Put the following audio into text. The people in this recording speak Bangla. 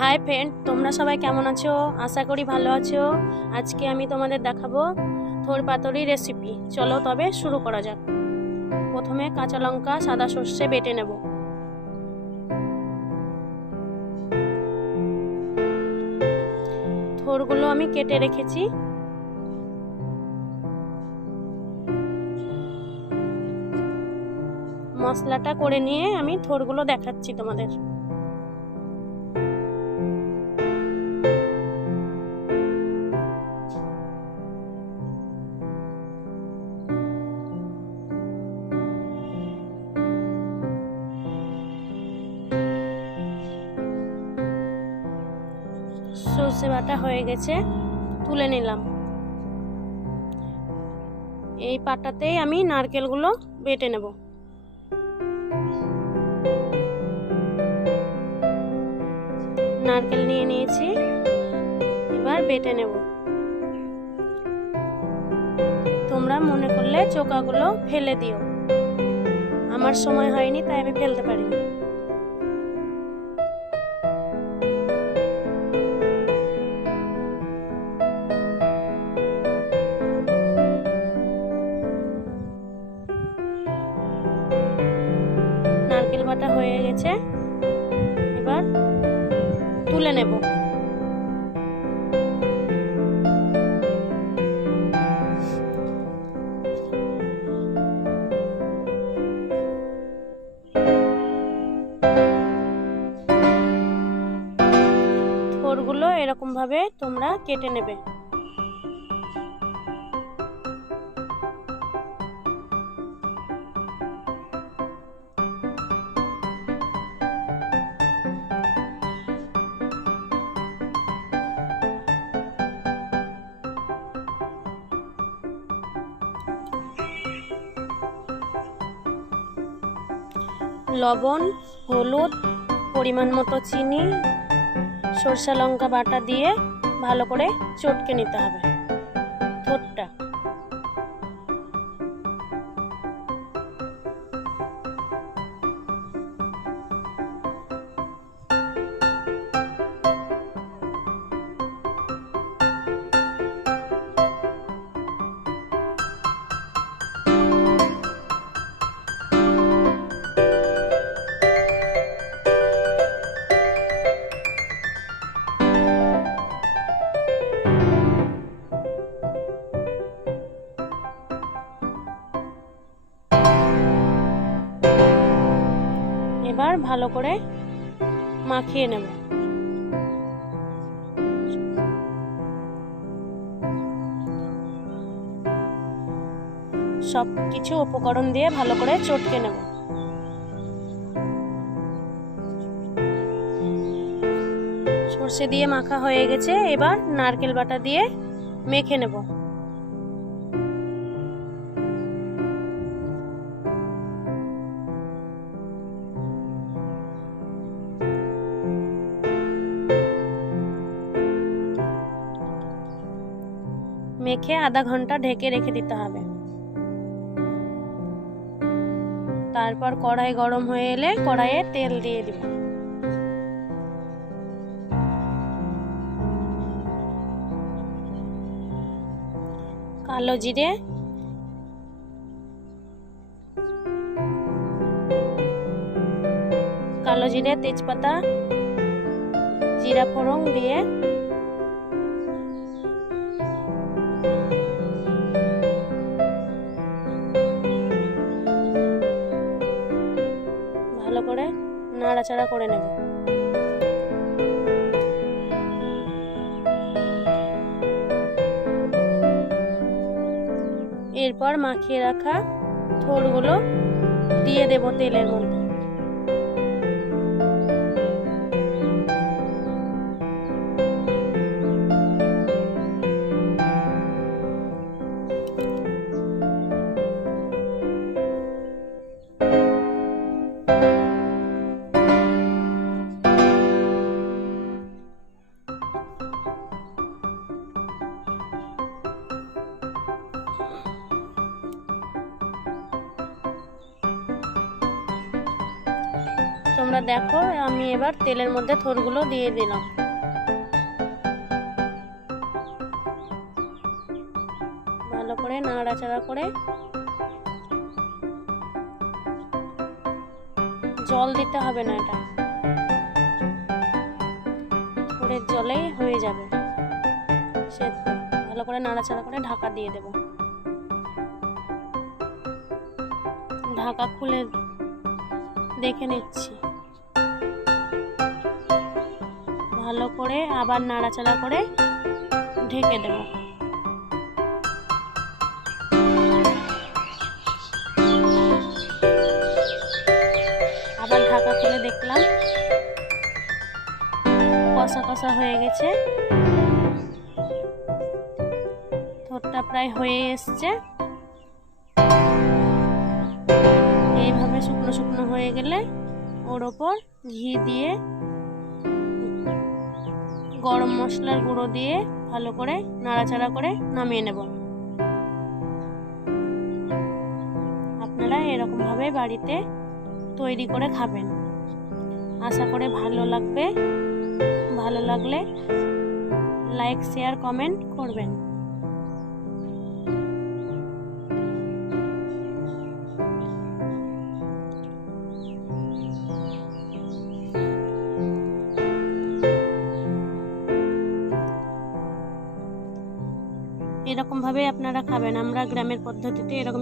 হাই ফ্রেন্ড, তোমরা সবাই কেমন আছো? আশা করি ভালো আছো। আজকে আমি তোমাদের দেখাবো থোর পাতুরি রেসিপি। চলো তবে শুরু করা যাক। প্রথমে কাঁচা লঙ্কা, সাদা সর্ষে বেটে নেব। থোরগুলো আমি কেটে রেখেছি। মশলাটা করে নিয়ে আমি থোরগুলো দেখাচ্ছি তোমাদের। সর্ষে বাটা হয়ে গেছে, তুলে নিলাম। এই পাটাতেই আমি নারকেলগুলো বেটে নেব। নারকেল নিয়ে নিয়েছি, এবার বেটে নেব। তোমরা মনে করলে চোকাগুলো ফেলে দিও, আমার সময় হয়নি তাই আমি ফেলতে পারিনি। নারকেল বাটা হয়ে গেছে, এবার তুলে নেব। থোরগুলো এরকম ভাবে তোমরা কেটে নেবে। লবণ, হলুদ, পরিমাণ মতো চিনি, সরষে লঙ্কা বাটা দিয়ে ভালো করে চটকে নিতে হবে থোরটা। এবার ভালো করে মাখিয়ে নেব। সব কিছু উপকরণ দিয়ে ভালো করে চটকে নেব। সর্ষে দিয়ে মাখা হয়ে গেছে, এবার নারকেল বাটা দিয়ে মেখে নেব। মেখে আধা ঘন্টা ঢেকে রেখে দিতে হবে। তারপর কড়াই গরম হয়ে এলে কড়াইয়ে তেল দিয়ে দিব। কালো জিরে, তেজপাতা, জিরা ফোড়ন দিয়ে ভালো করে নাড়াচাড়া করে নেব। এরপর মাখিয়ে রাখা থোরগুলো দিয়ে দেব তেলের মধ্যে। তোমরা দেখো, আমি এবার তেলের মধ্যে থোড়গুলো দিয়ে দিলাম। ভালো করে নাড়াচাড়া করে, জল দিতে হবে না, এটা থোড়ের জলেই হয়ে যাবে সেদ্ধ। ভালো করে নাড়াচাড়া করে ঢাকা দিয়ে দেব। ঢাকা খুলে দেখে নিচ্ছি। ভালো করে আবার নাড়াচাড়া করে ঢেকে দেব। আবার ঢাকা খুলে দেখলাম কষা কষা হয়ে গেছে, থোড়টা প্রায় হয়ে এসছে। এইভাবে শুকনো শুকনো হয়ে গেলে ওর ওপর ঘি দিয়ে, গরম মশলার গুঁড়ো দিয়ে ভালো করে নাড়াচাড়া করে নামিয়ে নেব। আপনারা এরকমভাবে বাড়িতে তৈরি করে খাবেন, আশা করে ভালো লাগবে। ভালো লাগলে লাইক, শেয়ার, কমেন্ট করবেন। এরকম ভাবে আপনারা খাবেন। আমরা গ্রামের পদ্ধতিতে এরকম